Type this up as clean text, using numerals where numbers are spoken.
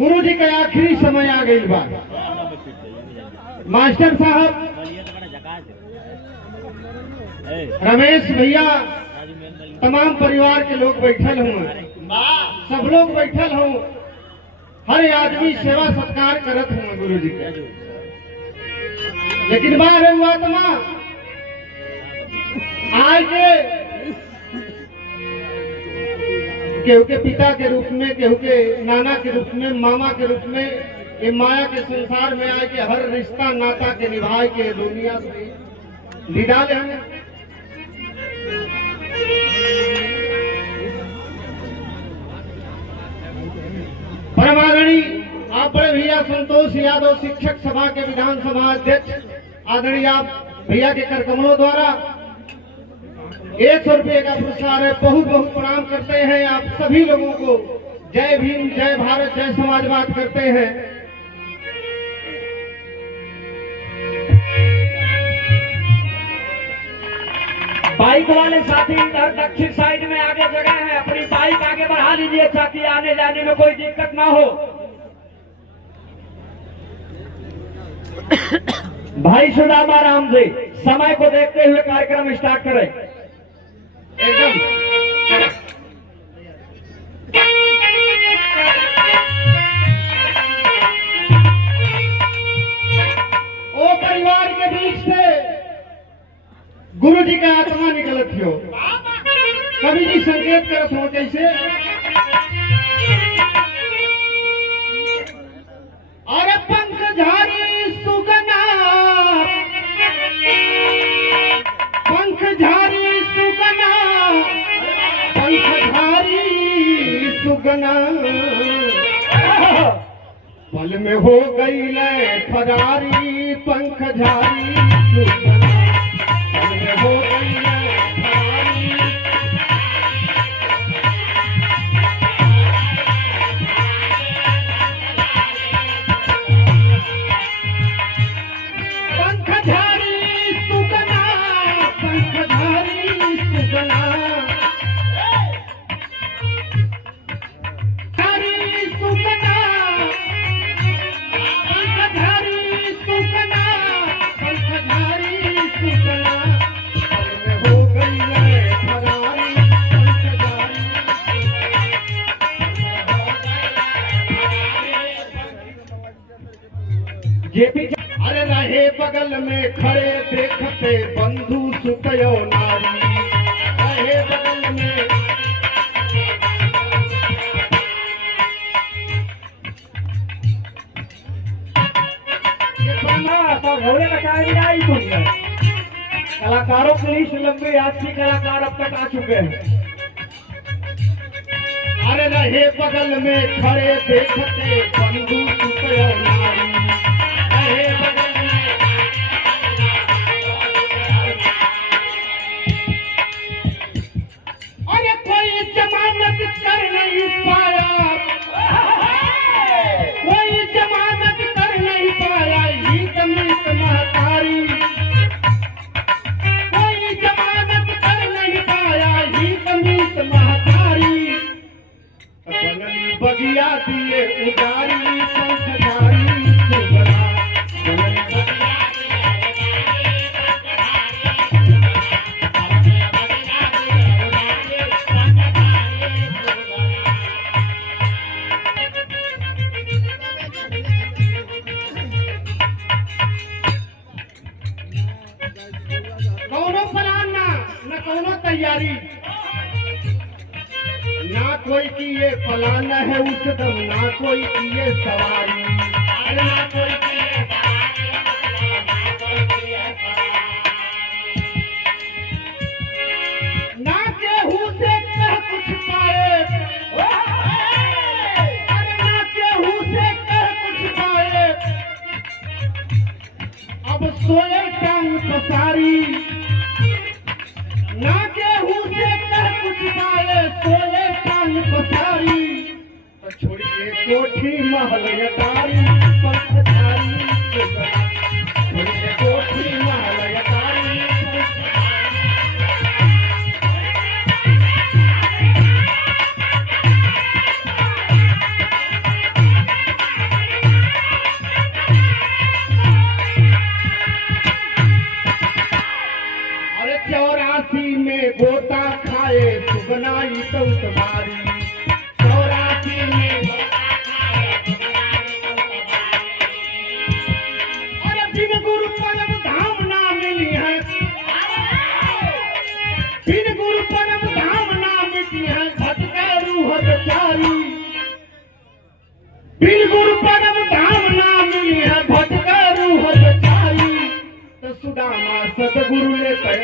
गुरु जी का आखिरी समय आ गई बा। मास्टर साहब, रमेश भैया, तमाम परिवार के लोग बैठल हूँ, सब लोग बैठल हूँ, हर आदमी सेवा सत्कार करत हूँ गुरु जी का। लेकिन बाहर हुआ तमा आज के केहू के पिता के रूप में, केहू के नाना के रूप में, मामा के रूप में, ये माया के संसार में आए के हर रिश्ता नाता के निभाए के दुनिया से विदा ले हमें। परमादरणीय आप बड़े भैया संतोष यादव, शिक्षक सभा के विधानसभा अध्यक्ष, आदरणीय आप भैया के कर कमलों द्वारा 100 रुपये का पुरस्कार है। बहुत बहुत प्रणाम करते हैं आप सभी लोगों को। जय भीम, जय भारत, जय समाजवाद करते हैं। बाइक वाले साथी इधर दक्षिण साइड में आगे जगह है, अपनी बाइक आगे बढ़ा लीजिए ताकि आने जाने में कोई दिक्कत ना हो। भाई सुदामा राम जी, समय को देखते हुए कार्यक्रम स्टार्ट करें। एकदम ओ परिवार के बीच से गुरु जी का आत्मा निकलत हो। कवि जी संकेत करत हो कैसे, अरे पंखधारी सुगना, पंखधारी सुगना, पंखधारी सुगना, पल में हो गई ले फरारी, पंखधारी सुगना, पल में हो गई ले फरारी। पंखधारी सुगना, पंखधारी सुगना, धारी सुगना, पंखधारी सुगना, पंखधारी सुगना, पल में हो गई है फरारी, पंखधारी। जेपी अरे रहे बगल में खड़े देखते बंधु सुतयो नारी, रहे बगल में। घोड़े लगाए भी आई दुनिया। कलाकारों की लिस्ट लंबी, 80 कलाकार अब तक आ चुके हैं। अरे रहे बगल में खड़े देखते बंधु सुतयो नारी, रहे बगल में। अरे कोई जमानत कर नहीं पाया, कोई जमानत कर नहीं पाया, ही कमीत महतारी, कोई जमानत कर नहीं पाया, ही कमीत महतारी। बनली बगिया दिए उजारी, पंखधारी सुगना, बनली बगिया कौनो प्लान ना, न कौनो तैयारी, ना कोई की ये प्लान है उच्चतम, ना कोई की ये सवारी, अरे ना कोई की ये सवारी, ना कोई की ये सवारी। ना केहू से कह कुछ पाए, अरे ना केहू से कह कुछ पाए, अब सोए टांग पसारी, ना केहू से कह कुछ पाए, सोए टांग पसारी, तो छोड़िए कोठी महल अटारी, पंखधारी सुगना, छोड़िए कोठी महल अटारी। सतगुरु लेते